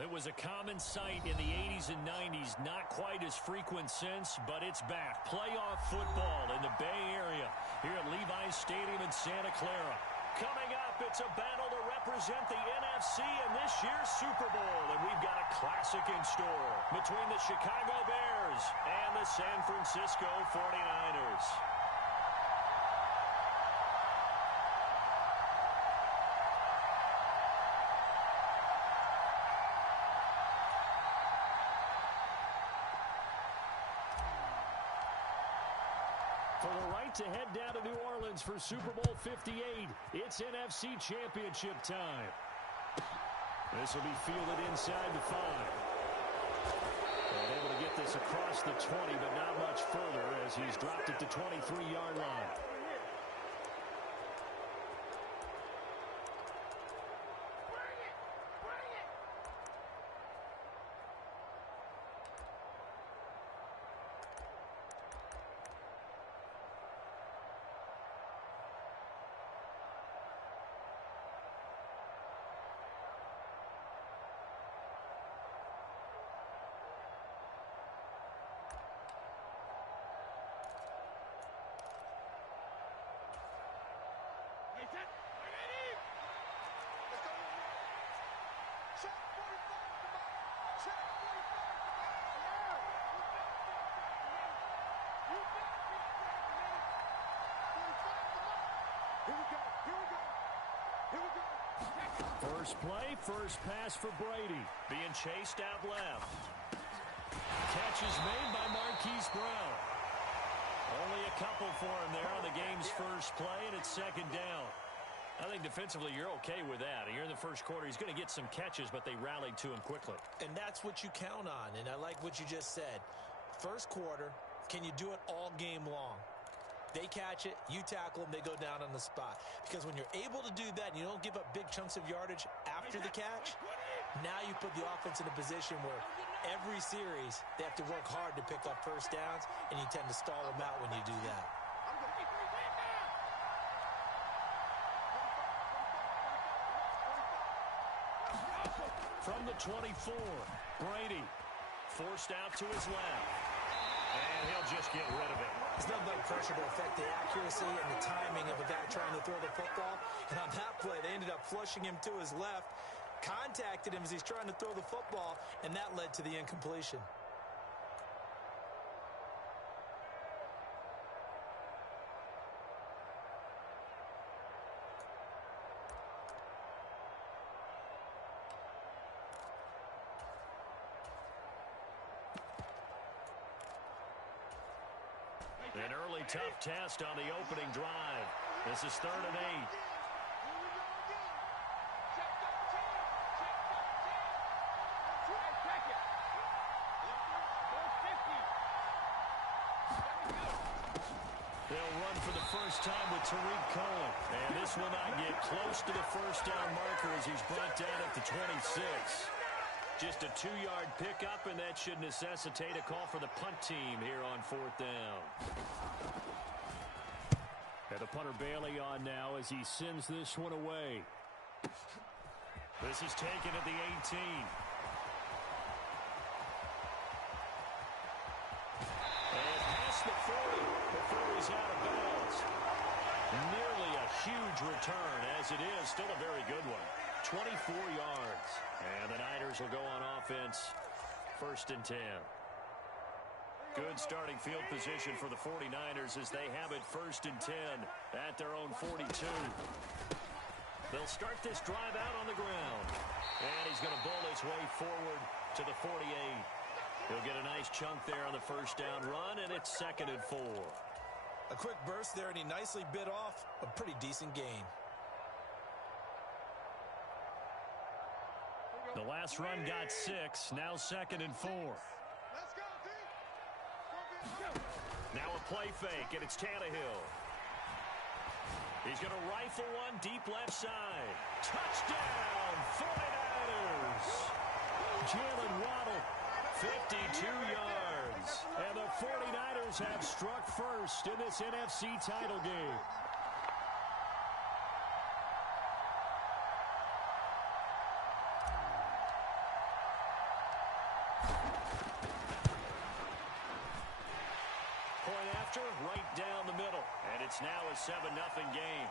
It was a common sight in the 80s and 90s. Not quite as frequent since, but it's back. Playoff football in the Bay Area here at Levi's Stadium in Santa Clara. Coming up, it's a battle to represent the NFC in this year's Super Bowl. And we've got a classic in store between the Chicago Bears and the San Francisco 49ers. For the right to head down to New Orleans for Super Bowl 58, it's NFC Championship time. This will be fielded inside the 5. And able to get this across the 20, but not much further as he's dropped it to 23-yard line. First play, first pass for Brady. Being chased out left. Catch is made by Marquise Brown. Only a couple for him there on the game's first play, and it's second down. I think defensively you're okay with that. Here in the first quarter, he's going to get some catches, but they rallied to him quickly. And that's what you count on, and I like what you just said. First quarter, can you do it all game long? They catch it, you tackle them, they go down on the spot. Because when you're able to do that and you don't give up big chunks of yardage after the catch, now you put the offense in a position where every series they have to work hard to pick up first downs, and you tend to stall them out when you do that. From the 24, Brady forced out to his left. And he'll just get rid of it. There's no blood pressure to affect the accuracy and the timing of a guy trying to throw the football. And on that play, they ended up flushing him to his left, contacted him as he's trying to throw the football, and that led to the incompletion. An early tough test on the opening drive. This is 3rd and 8. They'll run for the first time with Tariq Cohen. And this will not get close to the first down marker as he's brought down at the 26. Just a 2-yard pickup, and that should necessitate a call for the punt team here on 4th down. And the punter Bailey on now as he sends this one away. This is taken at the 18. And past the 40 before he's out of bounds. Nearly a huge return, as it is. Still a very good one. 24 yards. And the Niners will go on offense. 1st and 10. Good starting field position for the 49ers as they have it 1st and 10 at their own 42. They'll start this drive out on the ground. And he's going to bull his way forward to the 48. He'll get a nice chunk there on the first down run, and it's 2nd and 4. A quick burst there, and he nicely bit off a pretty decent gain. The last run got 6, now 2nd and 4. Now a play fake, and it's Tannehill. He's going to rifle one deep left side. Touchdown, 49ers! Jalen Waddle, 52 yards. And the 49ers have struck first in this NFC title game. answer right down the middle. And it's now a 7-0 game.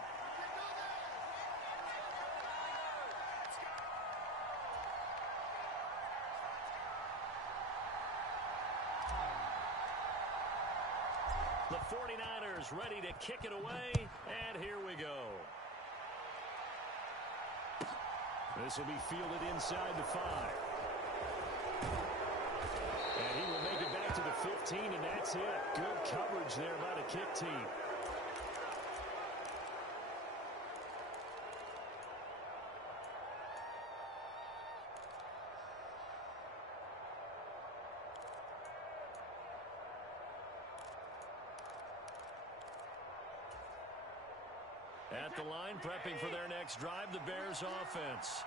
The 49ers ready to kick it away, and here we go. This will be fielded inside the 5. And he will make it back to the 15, and that's it. Good coverage there by the kick team. At the line, prepping for their next drive, the Bears offense.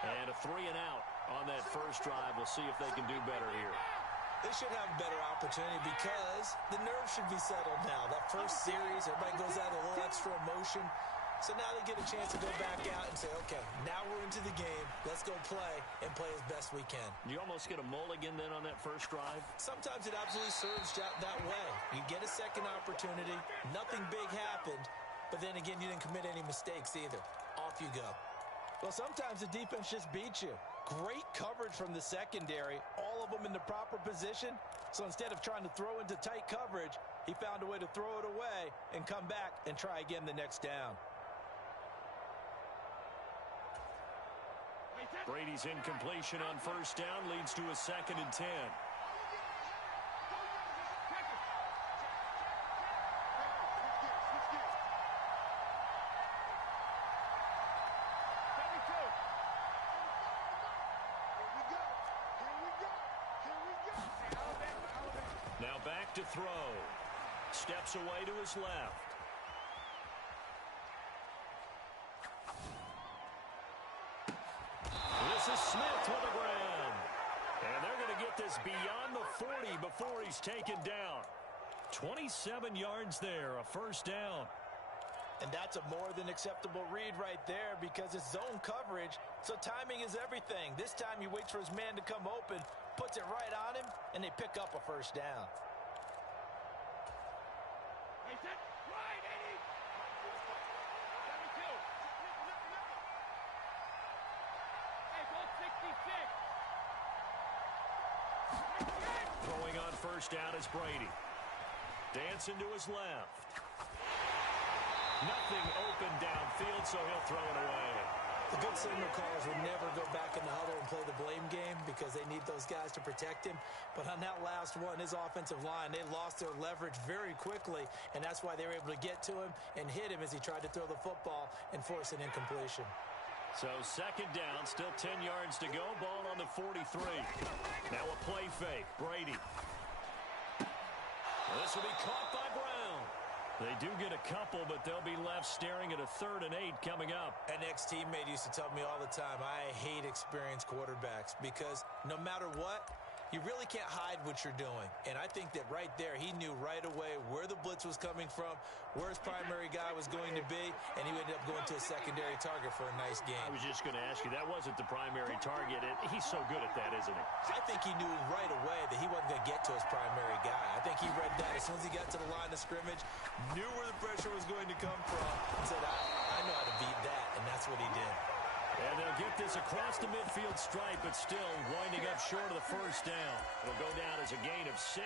And a 3-and-out on that first drive. We'll see if they can do better here. They should have a better opportunity because the nerves should be settled now. That first series, everybody goes out a little extra emotion. So now they get a chance to go back out and say, okay, now we're into the game. Let's go play and play as best we can. You almost get a mulligan then on that first drive? Sometimes it absolutely serves that way. You get a second opportunity. Nothing big happened. But then again, you didn't commit any mistakes either. Off you go. Well, sometimes the defense just beats you. Great coverage from the secondary, all of them in the proper position. So instead of trying to throw into tight coverage, he found a way to throw it away and come back and try again the next down. Brady's incompletion on first down leads to a 2nd and 10. Now back to throw. Steps away to his left. This is Smith to the ground. And they're going to get this beyond the 40 before he's taken down. 27 yards there, a first down. And that's a more than acceptable read right there because it's zone coverage, so timing is everything. This time he waits for his man to come open, puts it right on him, and they pick up a first down. Throwing on first down is Brady. Dancing to his left. Nothing open downfield, so he'll throw it away. The good signal callers would never go back in the huddle and play the blame game because they need those guys to protect him. But on that last one, his offensive line, they lost their leverage very quickly, and that's why they were able to get to him and hit him as he tried to throw the football and force an incompletion. So 2nd down, still 10 yards to go. Ball on the 43. Now a play fake. Brady. This will be caught by Brown. They do get a couple, but they'll be left staring at a 3rd and 8 coming up. An ex-teammate used to tell me all the time, I hate experienced quarterbacks because no matter what, you really can't hide what you're doing. And I think that right there, he knew right away where the blitz was coming from, where his primary guy was going to be, and he ended up going to a secondary target for a nice game. I was just going to ask you, that wasn't the primary target. He's so good at that, isn't he? I think he knew right away that he wasn't going to get to his primary guy. I think he read that as soon as he got to the line of scrimmage, knew where the pressure was going to come from, and said, I know how to beat that, and that's what he did. And they'll get this across the midfield stripe, but still winding up short of the first down. It'll go down as a gain of 6,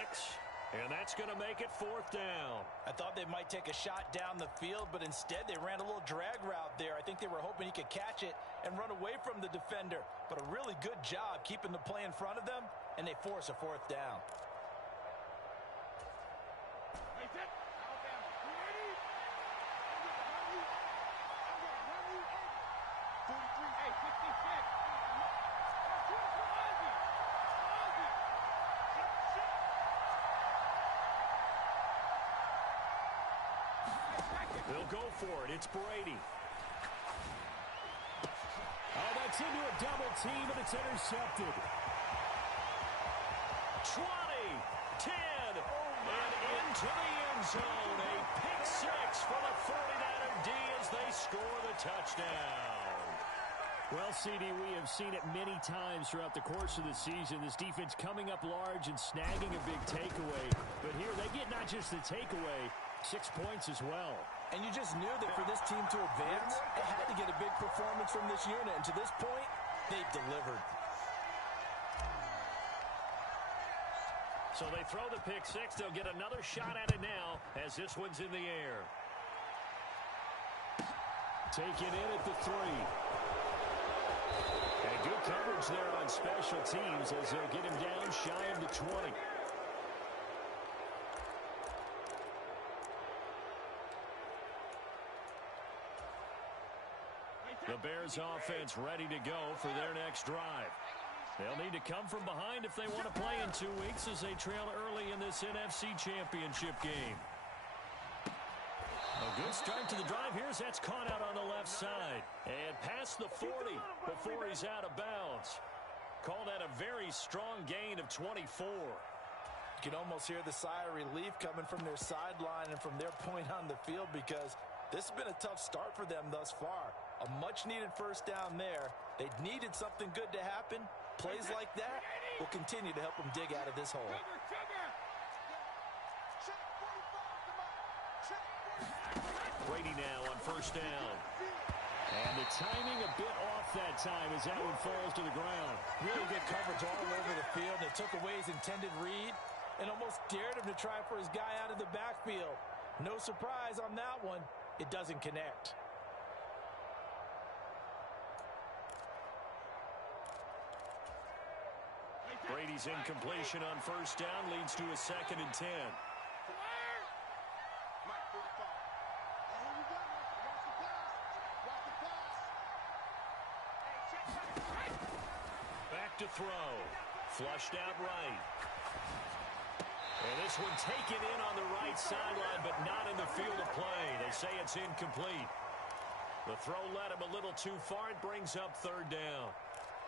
and that's going to make it 4th down. I thought they might take a shot down the field, but instead they ran a little drag route there. I think they were hoping he could catch it and run away from the defender. But a really good job keeping the play in front of them, and they force a 4th down. They'll go for it. It's Brady. Oh, that's into a double team, and it's intercepted. 20, 10, and into the end zone. A pick 6 for the 49er D as they score the touchdown. Well, CD, we have seen it many times throughout the course of the season. This defense coming up large and snagging a big takeaway. But here they get not just the takeaway, 6 points as well. And you just knew that for this team to advance, it had to get a big performance from this unit. And to this point, they've delivered. So they throw the pick six. They'll get another shot at it now as this one's in the air. Taken in at the 3. And good coverage there on special teams as they'll get him down shy of the 20. The Bears offense ready to go for their next drive. They'll need to come from behind if they want to play in 2 weeks as they trail early in this NFC Championship game. A good start to the drive. Here's that's caught out on the left side. And past the 40 before he's out of bounds. Call that a very strong gain of 24. You can almost hear the sigh of relief coming from their sideline and from their point on the field because this has been a tough start for them thus far. A much-needed first down there. They needed something good to happen. Plays like that will continue to help them dig out of this hole. Brady now on first down. And the timing a bit off that time as that one falls to the ground. Really good coverage all over the field. It took away his intended read and almost dared him to try for his guy out of the backfield. No surprise on that one. It doesn't connect. Brady's incompletion on first down leads to a 2nd and 10. Back to throw. Flushed out right. And this one taken in on the right sideline, but not in the field of play. They say it's incomplete. The throw led him a little too far. It brings up 3rd down.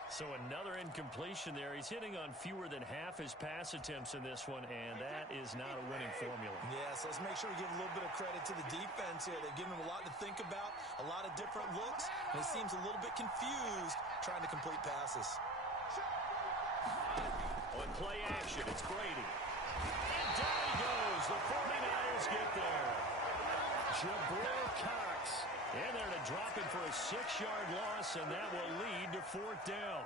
So another incompletion there. He's hitting on fewer than half his pass attempts in this one, and that is not a winning formula. Yes, let's make sure we give a little bit of credit to the defense here. They've given him a lot to think about, a lot of different looks, and he seems a little bit confused trying to complete passes. On play action, it's Brady. And down he goes. The 49ers get there. Jabril Cox in there to drop it for a 6-yard loss, and that will lead to 4th down.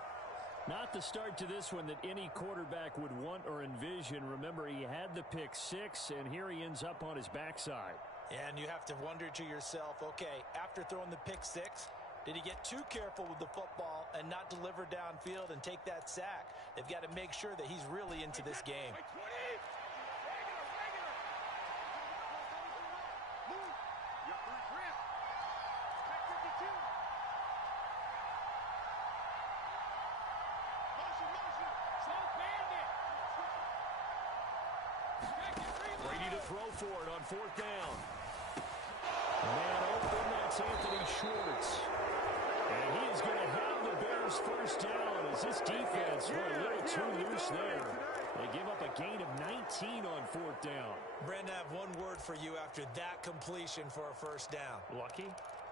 Not the start to this one that any quarterback would want or envision. Remember, he had the pick 6, and here he ends up on his backside. And you have to wonder to yourself, okay, after throwing the pick 6, did he get too careful with the football and not deliver downfield and take that sack? They've got to make sure that he's really into this game. Brady to throw for it on 4th down. Man open, that's Anthony Schwartz. And he is going to have the Bears first down as this defense were a little too loose there. They give up a gain of 19 on 4th down. Brandon, I have one word for you after that completion for a first down. Lucky?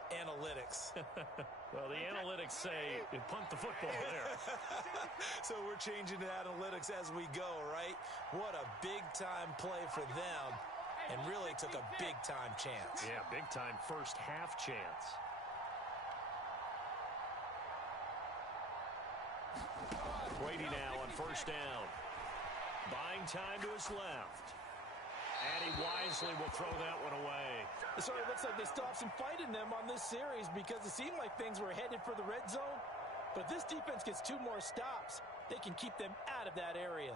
Analytics. Well, the analytics say punt the football there. So we're changing to analytics as we go, right? What a big-time play for them, and really took a big-time chance. Yeah, big-time first half chance. Brady now on first down. Buying time to his left. And he wisely will throw that one away. So it looks like they stopped some fight in them on this series because it seemed like things were headed for the red zone. But if this defense gets 2 more stops, they can keep them out of that area.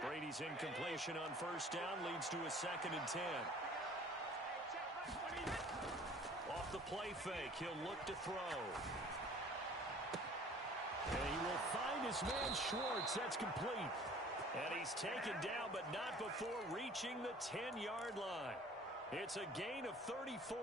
Brady's incompletion on first down leads to a 2nd and 10. Off the play fake, he'll look to throw. And he will find his man Schwartz. That's complete. And he's taken down, but not before reaching the 10-yard line. It's a gain of 34.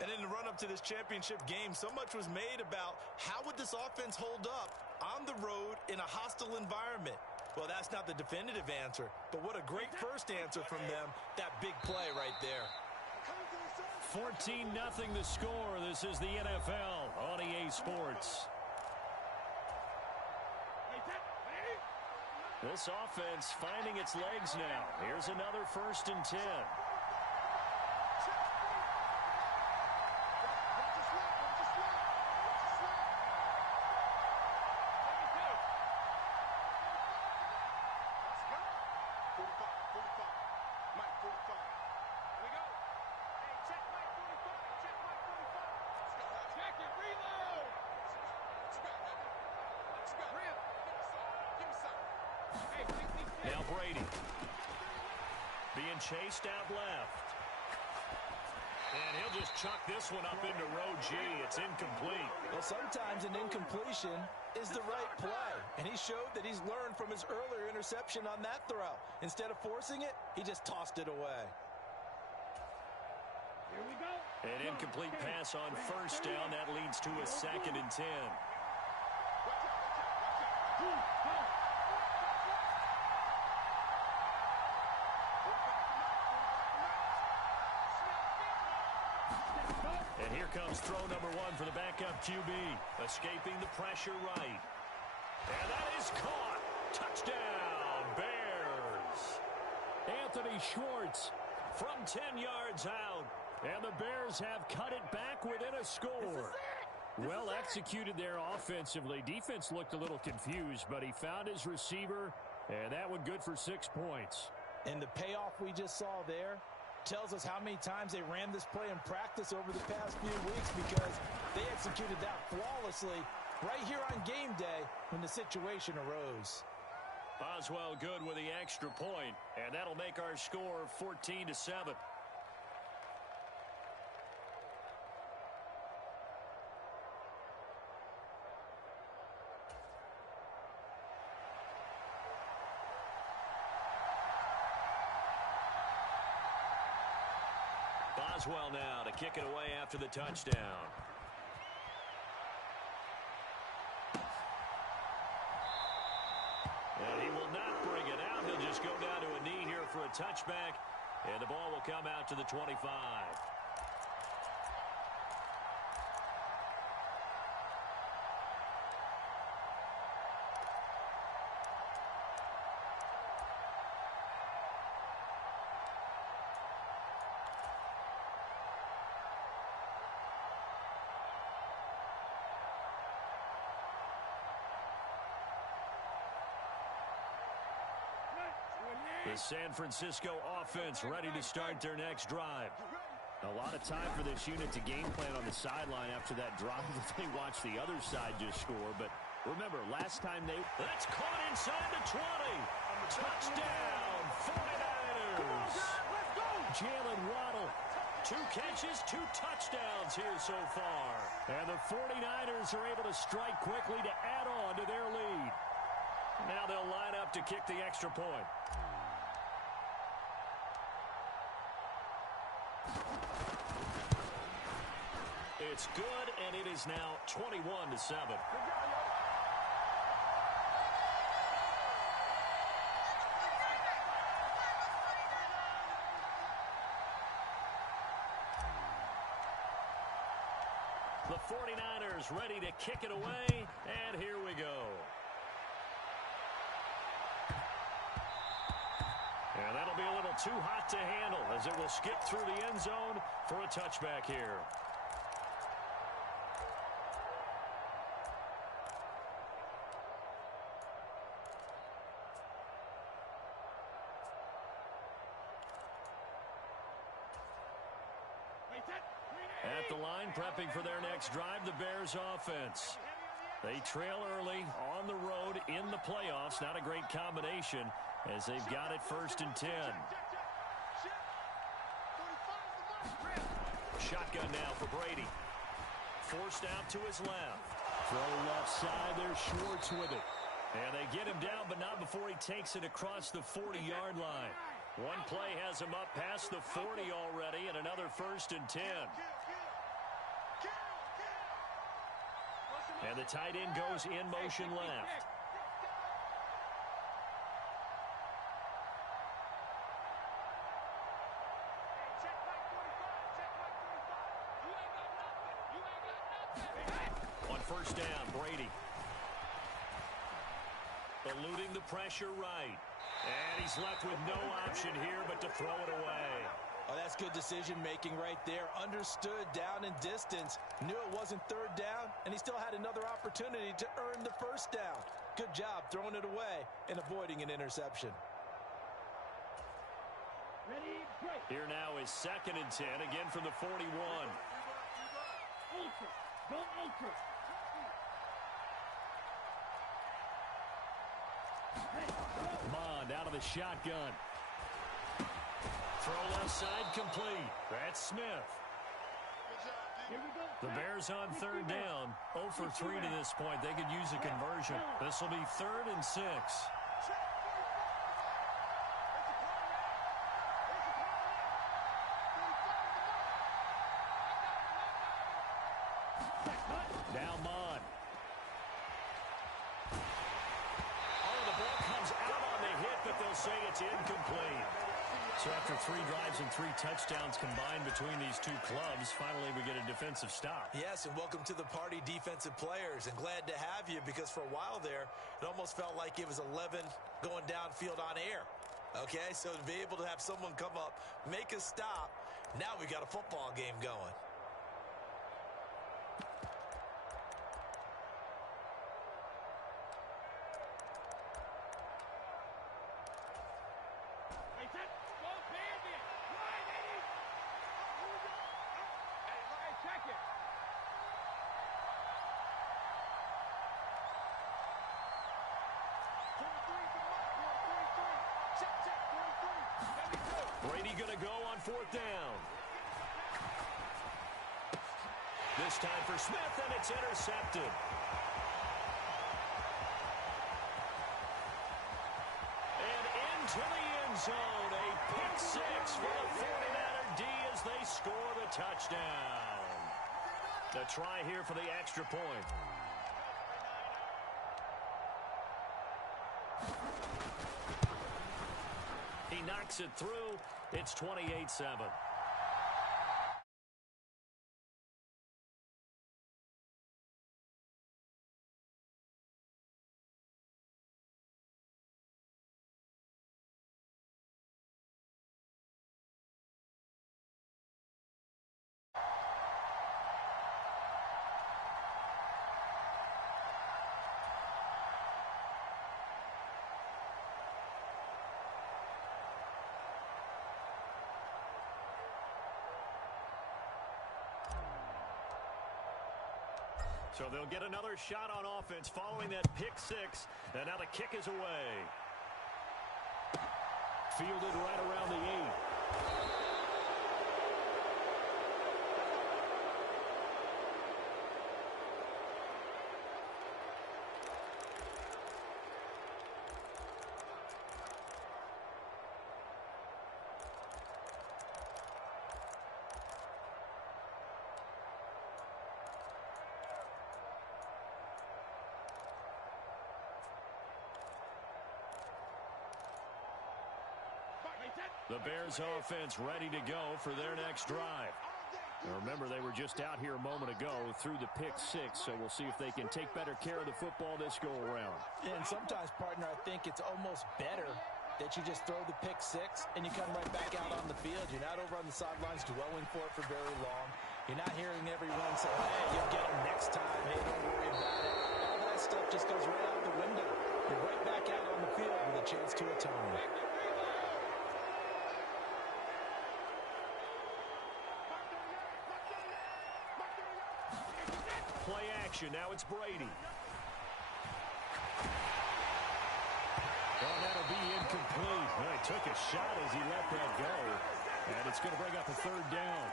And in the run-up to this championship game, so much was made about how would this offense hold up on the road in a hostile environment. Well, that's not the definitive answer, but what a great first answer from them. That big play right there. 14-0 the score. This is the NFL on EA Sports. This offense finding its legs now. Here's another 1st and 10. Now Brady. Being chased out left. And he'll just chuck this one up into row G. It's incomplete. Well, sometimes an incompletion is the right play. And he showed that he's learned from his earlier interception on that throw. Instead of forcing it, he just tossed it away. Here we go. An incomplete pass on 1st down. That leads to a 2nd and 10. And here comes throw number 1 for the backup QB. Escaping the pressure right. And that is caught. Touchdown, Bears. Anthony Schwartz from 10 yards out. And the Bears have cut it back within a score. Well executed there offensively. Defense looked a little confused, but he found his receiver, and that one good for 6 points. And the payoff we just saw there tells us how many times they ran this play in practice over the past few weeks, because they executed that flawlessly right here on game day when the situation arose. Boswell good with the extra point, and that'll make our score 14-7. Boswell now to kick it away after the touchdown. And he will not bring it out. He'll just go down to a knee here for a touchback. And the ball will come out to the 25. The San Francisco offense ready to start their next drive. A lot of time for this unit to game plan on the sideline after that drive if they watch the other side just score. But remember, last time that's caught inside the 20. Touchdown, 49ers. Jalen Waddle. 2 catches, 2 touchdowns here so far. And the 49ers are able to strike quickly to add on to their lead. Now they'll line up to kick the extra point. It's good, and it is now 21-7. The 49ers ready to kick it away, and here we go. And that'll be a little too hot to handle as it will skip through the end zone for a touchback here. At the line, prepping for their next drive, the Bears offense. They trail early on the road in the playoffs. Not a great combination as they've got it 1st and 10. Shotgun now for Brady. Forced out to his left. Throw left side, there's Schwartz with it. And they get him down, but not before he takes it across the 40-yard line. One play has him up past the 40 already, and another 1st and 10. And the tight end goes in motion left. down, Brady. Eluding the pressure right. And he's left with no option here but to throw it away. Oh, that's good decision-making right there. Understood down and distance. Knew it wasn't third down, and he still had another opportunity to earn the first down. Good job throwing it away and avoiding an interception. Ready, break. Here now is 2nd and 10, again from the 41. Ultra. Go ultra. Mond out of the shotgun. Throw left side complete. That's Smith. Here we go. The Bears on 3rd down. 0 for 3 to this point. They could use a conversion. This will be 3rd and 6. Now Mond. Oh, the ball comes out on the hit, but they'll say it's incomplete. So after 3 drives and 3 touchdowns combined between these two clubs, finally we get a defensive stop. Yes, and welcome to the party, defensive players. And glad to have you, because for a while there, it almost felt like it was 11 going downfield on air. Okay, so to be able to have someone come up, make a stop, now we got a football game going. Brady going to go on 4th down. This time for Smith, and it's intercepted. And into the end zone, a pick 6 for the 49er D as they score the touchdown. The try here for the extra point. He knocks it through. It's 28-7. So they'll get another shot on offense following that pick 6. And now the kick is away. Fielded right around the 8. The Bears offense ready to go for their next drive. Now remember, they were just out here a moment ago through the pick 6, so we'll see if they can take better care of the football this go around. And sometimes, partner, I think it's almost better that you just throw the pick 6 and you come right back out on the field. You're not over on the sidelines dwelling for it for very long. You're not hearing everyone say, hey, you'll get them next time. Hey, don't worry about it. All that stuff just goes right out the window. You're right back out on the field with a chance to atone. Play action. Now it's Brady. Oh, that'll be incomplete. Well, he took a shot as he let that go. And it's going to bring up a 3rd down.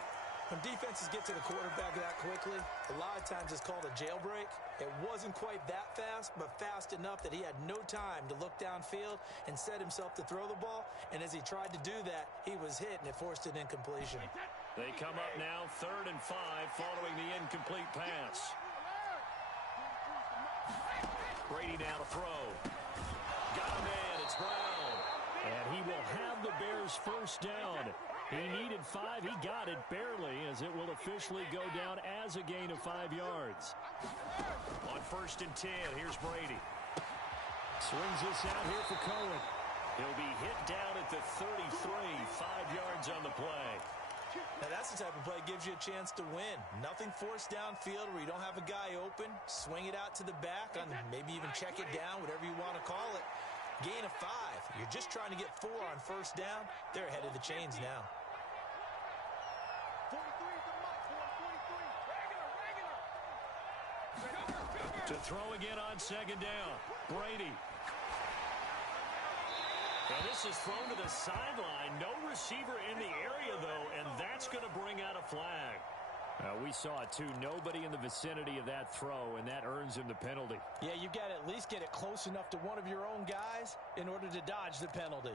When defenses get to the quarterback that quickly, a lot of times it's called a jailbreak. It wasn't quite that fast, but fast enough that he had no time to look downfield and set himself to throw the ball. And as he tried to do that, he was hit, and it forced an incompletion. They come up now 3rd and 5 following the incomplete pass. Brady now to throw. Got a man. It's Brown. And he will have the Bears' first down He needed 5. He got it barely, as it will officially go down as a gain of 5 yards. On 1st and 10, here's Brady. Swings this out here for Cohen. He'll be hit down at the 33, 5 yards on the play. Now that's the type of play that gives you a chance to win. Nothing forced downfield where you don't have a guy open. Swing it out to the back, and maybe even check it down, whatever you want to call it. Gain of 5. You're just trying to get 4 on 1st down. They're ahead of the chains now. 43 is the mark, boy. 43. Regular. To throw again on 2nd down. Brady. And this is thrown to the sideline. No receiver in the area, though, and that's going to bring out a flag. We saw it, too. Nobody in the vicinity of that throw, and that earns him the penalty. Yeah, you've got to at least get it close enough to one of your own guys in order to dodge the penalty.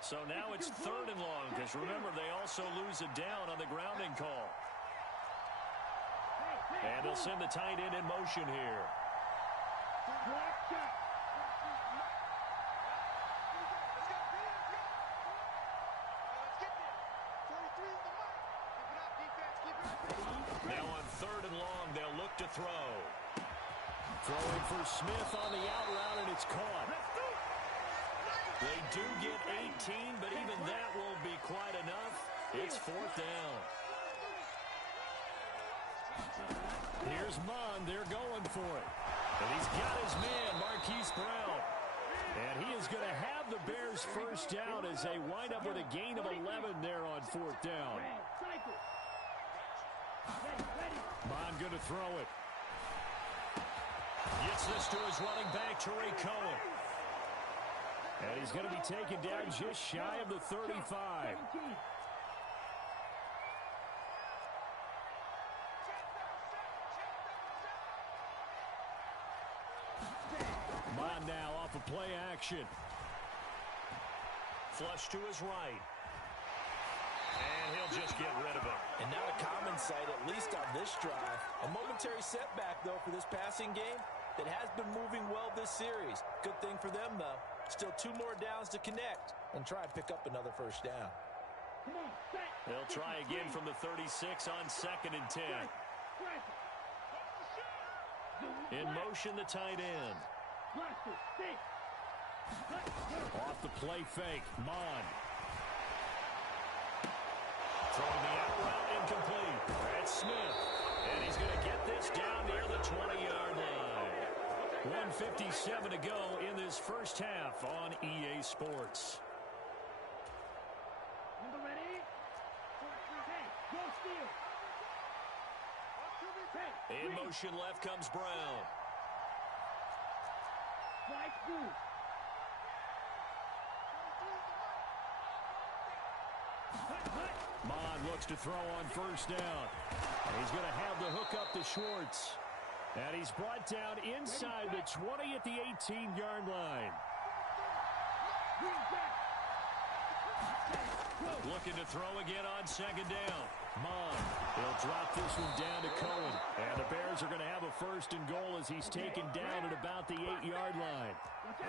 So now it's 3rd and long, because remember, they also lose a down on the grounding call. And they'll send the tight end in motion here. Now on 3rd and long, they'll look to throw. Throwing for Smith on the out route, and it's caught. They do get 18, but even that won't be quite enough. It's 4th down. Here's Mon. They're going for it. And he's got his man, Marquise Brown. And he is going to have the Bears 1st down as they wind up with a gain of 11 there on 4th down. Mon going to throw it. Gets this to his running back, Tariq Cohen. And he's going to be taken down just shy of the 35. Mon now off of play action. Flush to his right. And he'll just get rid of it. And not a common sight, at least on this drive. A momentary setback, though, for this passing game that has been moving well this series. Good thing for them, though. Still 2 more downs to connect and try and pick up another 1st down. They'll try again from the 36 on 2nd and 10. In motion, the tight end. Off the play fake, Mon. Throwing the out route incomplete. That's Smith. And he's going to get this down near the 20-yard line. 1:57 to go in this 1st half on EA Sports. In motion left comes Brown. Mon looks to throw on 1st down. And he's going to have the hook up to Schwartz. And he's brought down inside the 20 at the 18-yard line. Looking to throw again on 2nd down. Mon. He'll drop this one down to Cohen. And the Bears are going to have a 1st and goal as he's taken down at about the 8-yard line.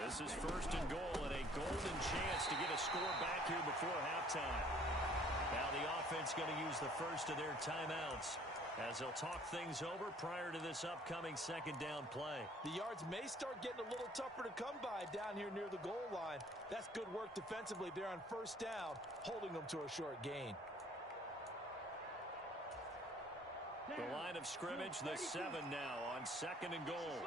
This is 1st and goal and a golden chance to get a score back here before halftime. Now the offense going to use the first of their timeouts as they'll talk things over prior to this upcoming 2nd down play. The yards may start getting a little tougher to come by down here near the goal line. That's good work defensively there on 1st down, holding them to a short gain. The line of scrimmage, the 7 now on 2nd and goal.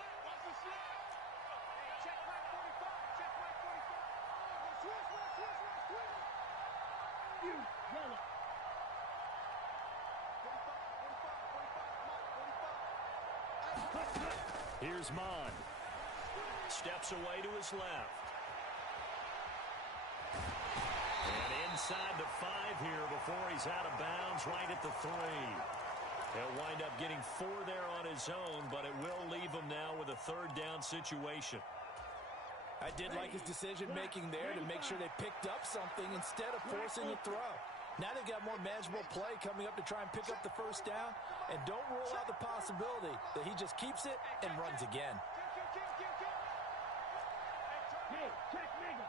Here's Mon. Steps away to his left. And inside the 5 here before he's out of bounds, right at the 3. He'll wind up getting 4 there on his own, but it will leave him now with a 3rd down situation. I did like his decision-making there to make sure they picked up something instead of forcing a throw. Now they've got more manageable play coming up to try and pick up the first down. And don't rule out the possibility that he just keeps it and runs again. Hey, check Mega.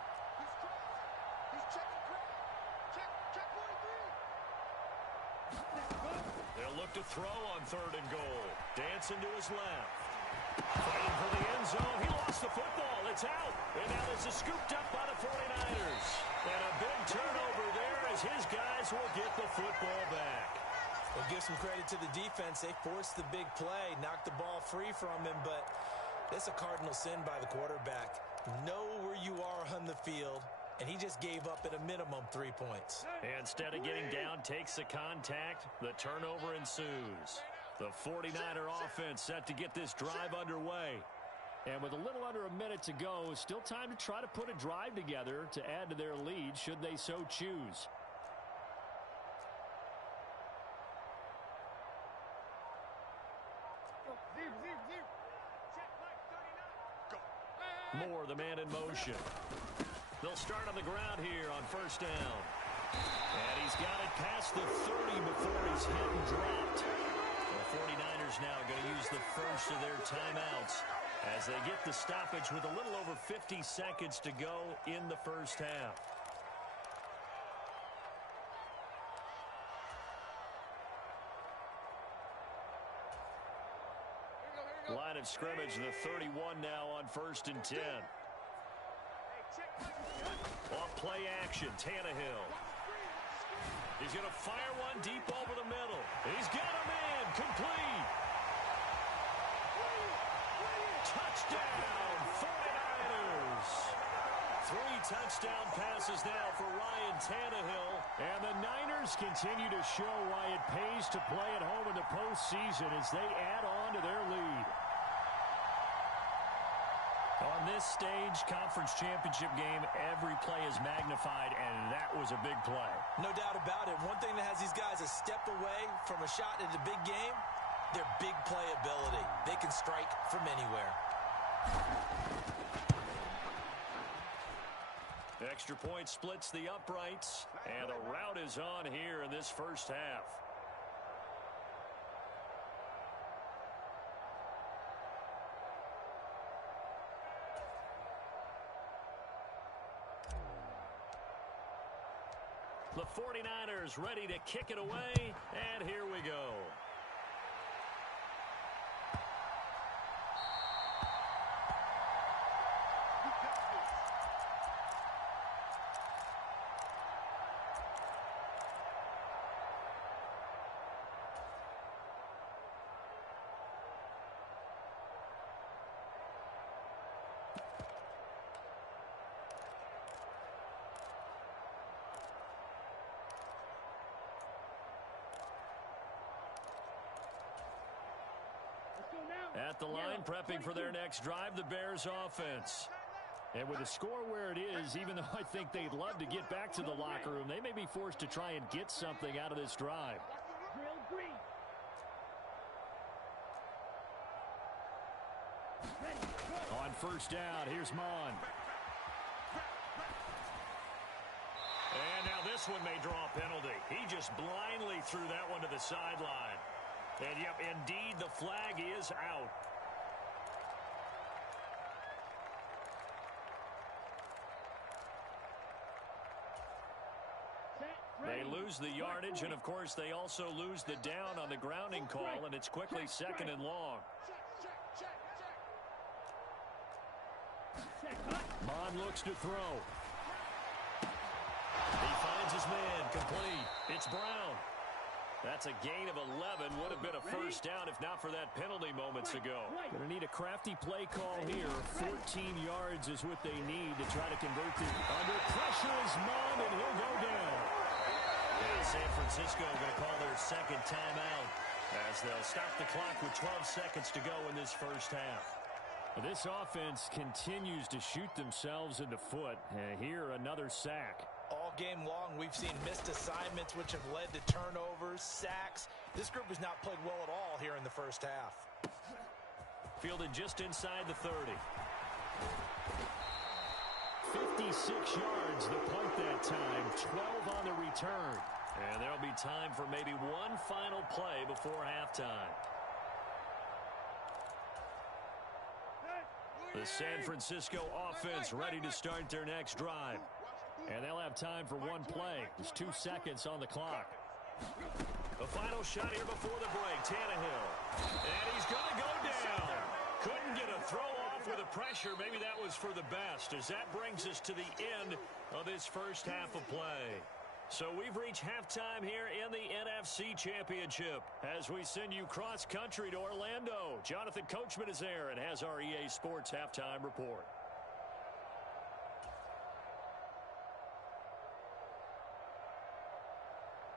He's checking Craig. Check 43. They'll look to throw on 3rd and goal. Dancing to his left. Fighting for the end zone. He lost the football. It's out. And now this is scooped up by the 49ers. And a big turnover there as his guys will get the football back. We'll give some credit to the defense. They forced the big play, knocked the ball free from him, but that's a cardinal sin by the quarterback. Know where you are on the field, and he just gave up at a minimum 3 points. Instead of getting down, takes the contact. The turnover ensues. The 49er offense set to get this drive underway. And with a little under a minute to go, still time to try to put a drive together to add to their lead should they so choose. Moore, the man in motion. They'll start on the ground here on 1st down. And he's got it past the 30 before he's hit and dropped. The 49ers now going to use the first of their timeouts as they get the stoppage with a little over 50 seconds to go in the first half. Line of scrimmage, the 31 now on 1st and 10. Off play action, Tannehill. He's going to fire one deep over the middle. He's got a man, complete. Touchdown, 49ers. 3 touchdown passes now for Ryan Tannehill. And the Niners continue to show why it pays to play at home in the postseason as they add on to their lead. On this stage, conference championship game, every play is magnified, and that was a big play. No doubt about it. One thing that has these guys a step away from a shot at a big game, their big play ability. They can strike from anywhere. Extra point splits the uprights, and the rout is on here in this first half. The 49ers ready to kick it away, and here we go. At the line, prepping for their next drive, the Bears offense. And with the score where it is, even though I think they'd love to get back to the locker room, they may be forced to try and get something out of this drive. On 1st down, here's Mon. And now this one may draw a penalty. He just blindly threw that one to the sideline. And, yep, indeed, the flag is out. They lose the yardage, and, of course, they also lose the down on the grounding call, and it's quickly 2nd and long. Mon looks to throw. He finds his man, complete. It's Brown. That's a gain of 11. Would have been a first down if not for that penalty moments ago. Going to need a crafty play call here. 14 yards is what they need to try to convert this. Under pressure is Mon, and he'll go down. Yeah, San Francisco going to call their 2nd timeout as they'll stop the clock with 12 seconds to go in this first half. This offense continues to shoot themselves in the foot. Here, another sack. All game long, we've seen missed assignments, which have led to turnovers, sacks. This group has not played well at all here in the first half. Fielded just inside the 30. 56 yards the punt that time, 12 on the return. And there'll be time for maybe one final play before halftime. The San Francisco offense ready to start their next drive. And they'll have time for one play. There's 2 seconds on the clock. The final shot here before the break, Tannehill. And he's going to go down. Couldn't get a throw off with the pressure. Maybe that was for the best, as that brings us to the end of this first half of play. So we've reached halftime here in the NFC Championship as we send you cross-country to Orlando. Jonathan Coachman is there and has our EA Sports Halftime Report.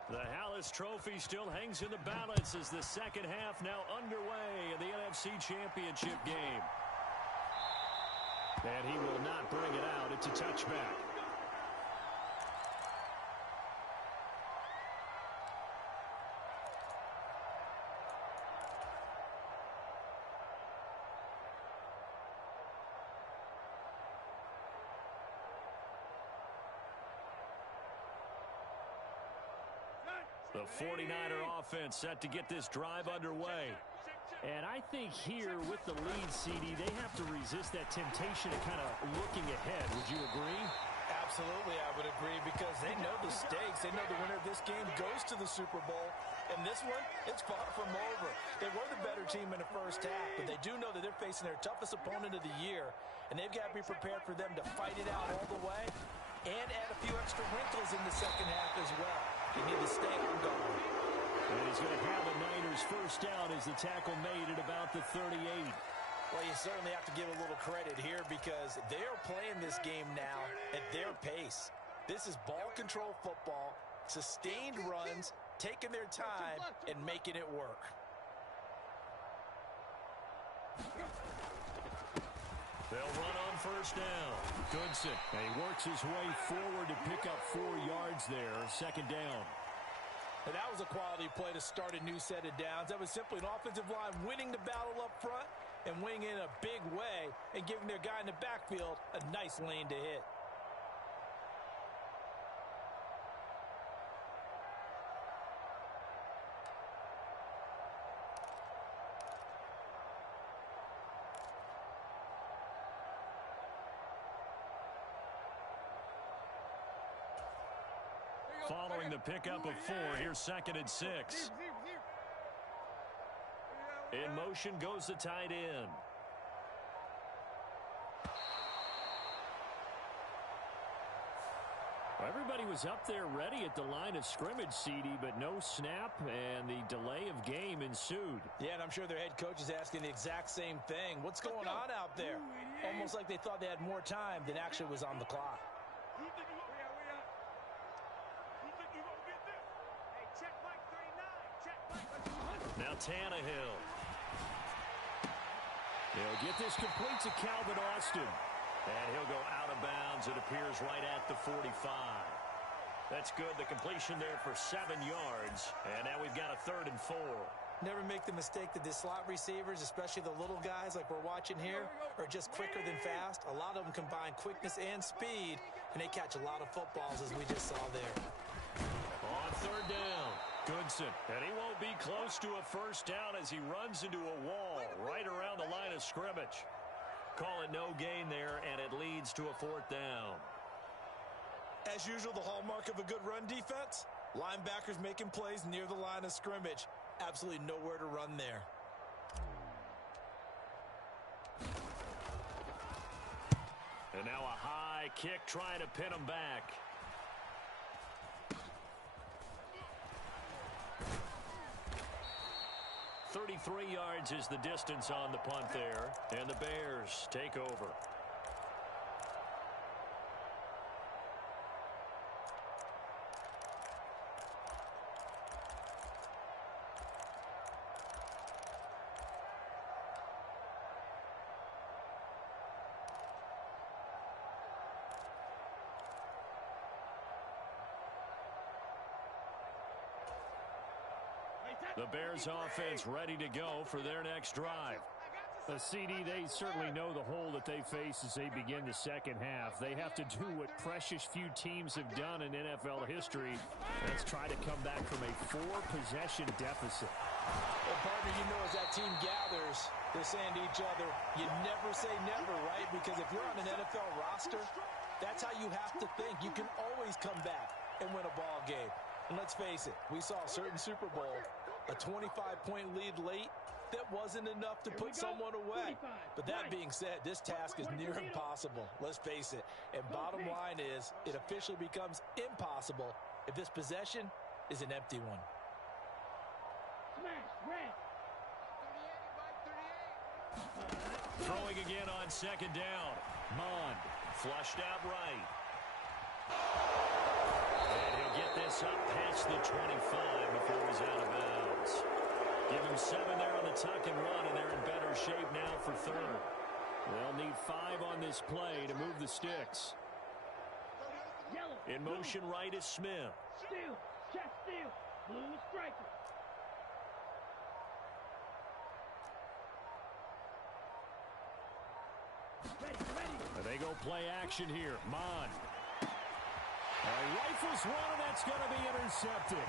The Hallis Trophy still hangs in the balance as the second half now underway in the NFC Championship game. And he will not bring it out. It's a touchback. The 49er offense set to get this drive underway. And I think here with the lead, CD, they have to resist that temptation of kind of looking ahead. Would you agree? Absolutely, I would agree, because they know the stakes. They know the winner of this game goes to the Super Bowl. And this one, it's far from over. They were the better team in the first half, but they do know that they're facing their toughest opponent of the year. And they've got to be prepared for them to fight it out all the way and add a few extra wrinkles in the second half as well. They need to stay on guard. And he's going to have a Niners first down as the tackle made at about the 38. Well, you certainly have to give a little credit here because they're playing this game now at their pace. This is ball control football, sustained runs, taking their time, and making it work. They'll run on first down. Goodson. And he works his way forward to pick up 4 yards there. Second down. And that was a quality play to start a new set of downs. That was simply an offensive line winning the battle up front and winning in a big way and giving their guy in the backfield a nice lane to hit. Following the pickup of 4, here's 2nd and 6. In motion goes the tight end. Everybody was up there ready at the line of scrimmage, CD, but no snap, and the delay of game ensued. Yeah, and I'm sure their head coach is asking the exact same thing. What's going on out there? Almost like they thought they had more time than actually was on the clock. Now Tannehill. He'll get this complete to Calvin Austin. And he'll go out of bounds, it appears, right at the 45. That's good. The completion there for 7 yards. And now we've got a 3rd and 4. Never make the mistake that the slot receivers, especially the little guys like we're watching here, are just quicker than fast. A lot of them combine quickness and speed, and they catch a lot of footballs, as we just saw there. On 3rd down, Goodson. And he won't be close to a first down as he runs into a wall right around the line of scrimmage. Call it no gain there, and it leads to a 4th down. As usual, the hallmark of a good run defense, linebackers making plays near the line of scrimmage. Absolutely nowhere to run there. And now a high kick trying to pin him back. .33 yards is the distance on the punt there, and the Bears take over. The Bears offense ready to go for their next drive. CD, they certainly know the hole that they face as they begin the second half. They have to do what precious few teams have done in NFL history. That's try to come back from a 4-possession deficit. Well, partner, you know, as that team gathers, they're saying to each other, you never say never, right? Because if you're on an NFL roster, that's how you have to think. You can always come back and win a ball game. And let's face it, we saw a certain Super Bowl, a 25-point lead late, that wasn't enough to put someone away. But that being said, this task is near impossible. Let's face it. And bottom line is, it officially becomes impossible if this possession is an empty one. Throwing again on second down. Mond flushed out right. And he'll get this up past the 25 before he's out of bounds. Give him 7 there on the tuck and run, and they're in better shape now for third. They'll need 5 on this play to move the sticks. In motion right is Smith. Steal, check steal, blue striker. Ready. They go play action here. Mond. Rifles one, and that's going to be intercepted.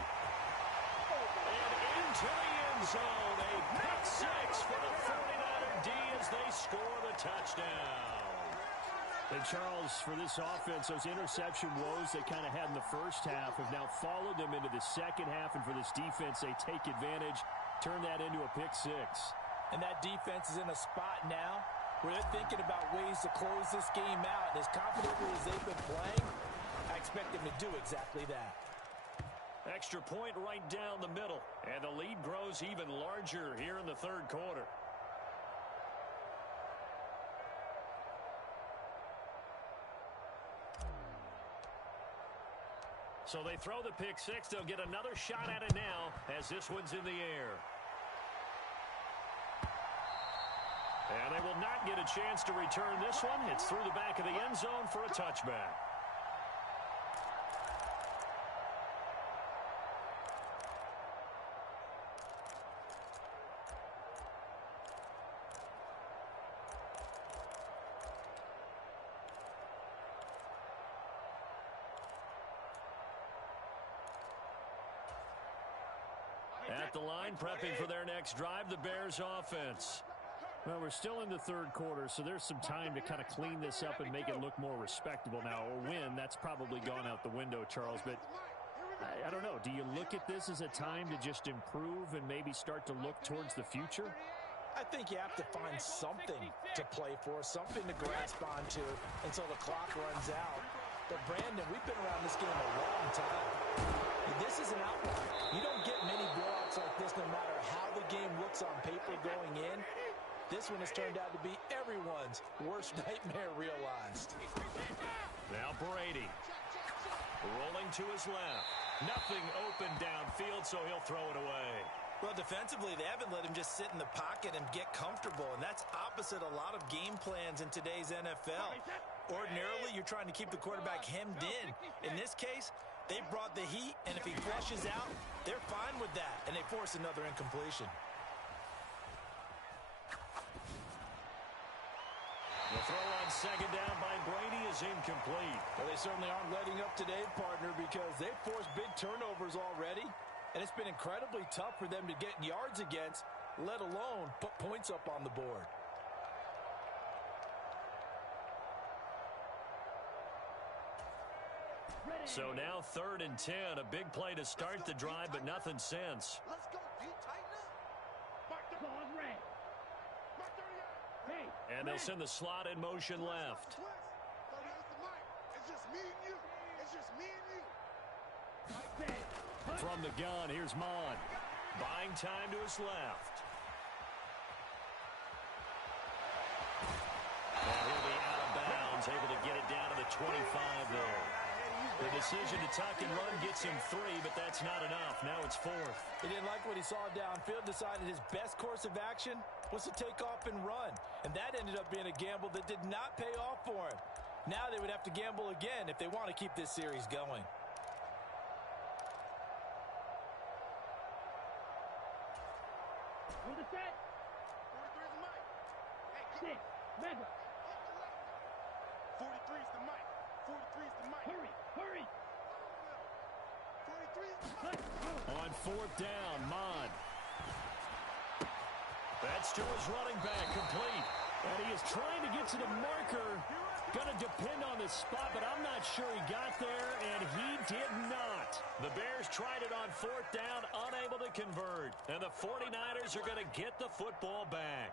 And into the end zone. A pick 6 for the 49er D as they score the touchdown. And Charles, for this offense, those interception woes they kind of had in the first half have now followed them into the second half. And for this defense, they take advantage, turn that into a pick 6. And that defense is in a spot now where they're thinking about ways to close this game out. And as confidently as they've been playing, I expect them to do exactly that. Extra point right down the middle. And the lead grows even larger here in the third quarter. So they throw the pick 6. They'll get another shot at it now as this one's in the air. And they will not get a chance to return this one. It's through the back of the end zone for a touchback. At the line, prepping for their next drive, the Bears offense. Well, we're still in the third quarter, so there's some time to kind of clean this up and make it look more respectable now. A win, that's probably gone out the window, Charles. But I don't know. Do you look at this as a time to just improve and maybe start to look towards the future? I think you have to find something to play for, something to grasp onto until the clock runs out. But, Brandon, we've been around this game a long time. This is an outlier. You don't get many blowouts like this no matter how the game looks on paper going in. This one has turned out to be everyone's worst nightmare realized. Now Brady. Rolling to his left. Nothing open downfield, so he'll throw it away. Well, defensively, they haven't let him just sit in the pocket and get comfortable, and that's opposite a lot of game plans in today's NFL. Ordinarily, you're trying to keep the quarterback hemmed in. In this case, they brought the heat, and if he flushes out, they're fine with that, and they force another incompletion. The throw on second down by Brady is incomplete. Well, they certainly aren't letting up today, partner, because they've forced big turnovers already, and it's been incredibly tough for them to get yards against, let alone put points up on the board. So now 3rd and 10, a big play to start the drive, but nothing since. Let's go, D. Tighten up. Mark the ball red. Mark 38. Hey. And they'll send the slot in motion left. It's just me and you. It's just me and you. From the gun, here's Mond. Buying time to his left. And he'll be out of bounds, able to get it down to the 25 there. The decision to tuck and run gets him 3, but that's not enough. Now it's 4th. He didn't like what he saw downfield, decided his best course of action was to take off and run. And that ended up being a gamble that did not pay off for him. Now they would have to gamble again if they want to keep this series going. On the set. 43 is the mic. Six. Mega. 43 is the mic. 43 is the mic. Hurry. Hurry. 43. On fourth down, Mod. That's to his running back, complete. And he is trying to get to the marker. Going to depend on the spot, but I'm not sure he got there, and he did not. The Bears tried it on fourth down, unable to convert. And the 49ers are going to get the football back.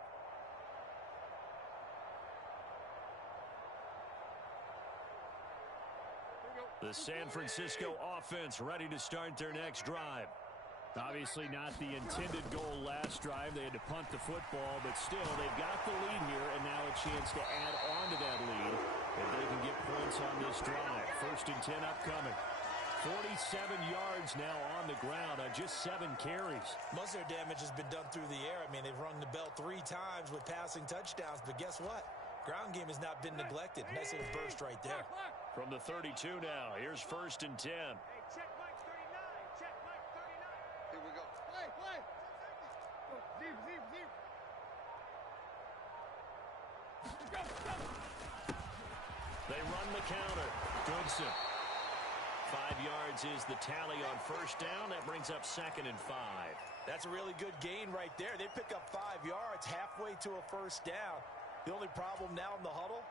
The San Francisco offense ready to start their next drive. Obviously not the intended goal last drive. They had to punt the football, but still, they've got the lead here, and now a chance to add on to that lead if they can get points on this drive. 1st and 10 upcoming. 47 yards now on the ground on just 7 carries. Most of their damage has been done through the air. I mean, they've rung the bell 3 times with passing touchdowns, but guess what? Ground game has not been neglected. Nice little burst right there. From the 32 now, here's 1st and 10. Hey, check Mike 39. Check Mike 39. Here we go. Play, play. Zero. They run the counter. Goodson. 5 yards is the tally on 1st down. That brings up 2nd and 5. That's a really good gain right there. They pick up 5 yards halfway to a 1st down. The only problem now in the huddle,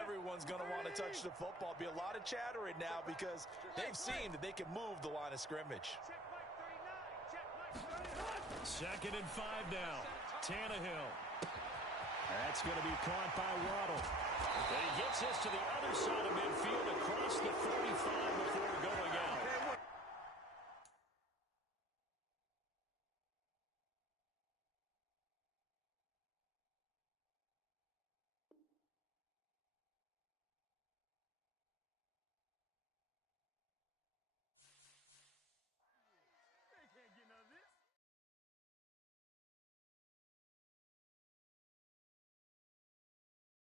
everyone's going to want to touch the football. Be a lot of chattering now because they've seen that they can move the line of scrimmage. Check Mike 39. Check Mike 2nd 39. and 5 now. Tannehill. That's going to be caught by Waddle. And he gets this to the other side of midfield across the 45 before